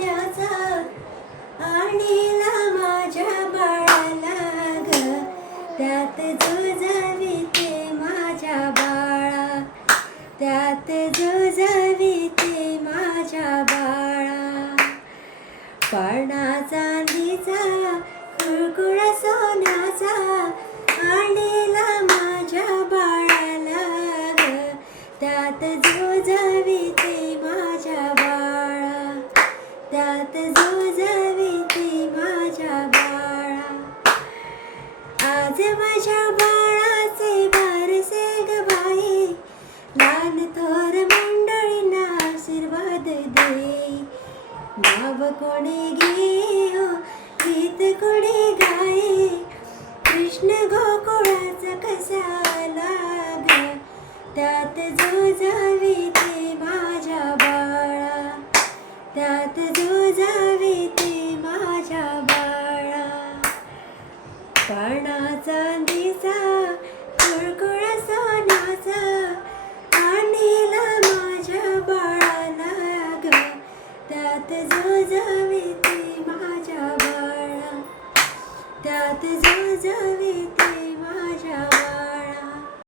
सोन्याचा आणीला माझ्या बाळाला ग, त्यात झुजविते माझ्या बाळा, त्यात झुजविते माझ्या बाळा. पाळणा चांदीचा कुळकुळ सोन्याचा आणीला माझ्या बाळाला ग, त्यात झुजविते माझ्या बाळा, त्यात झुजविते माझ्या बाळा. आज माझ्या बाळाचे बारसे ग बाई, लहान थोर मंडळींना आशीर्वाद दे. नाव कोणी घेऊ गीत कोणी गाये, कृष्ण गोकुळाचा कसाला ग, त्यात झुजविते माझ्या बाळा, त्यात झुजविते माझ्या बाळा. पाळणा चांदीचा कुळकुळ सोन्याचा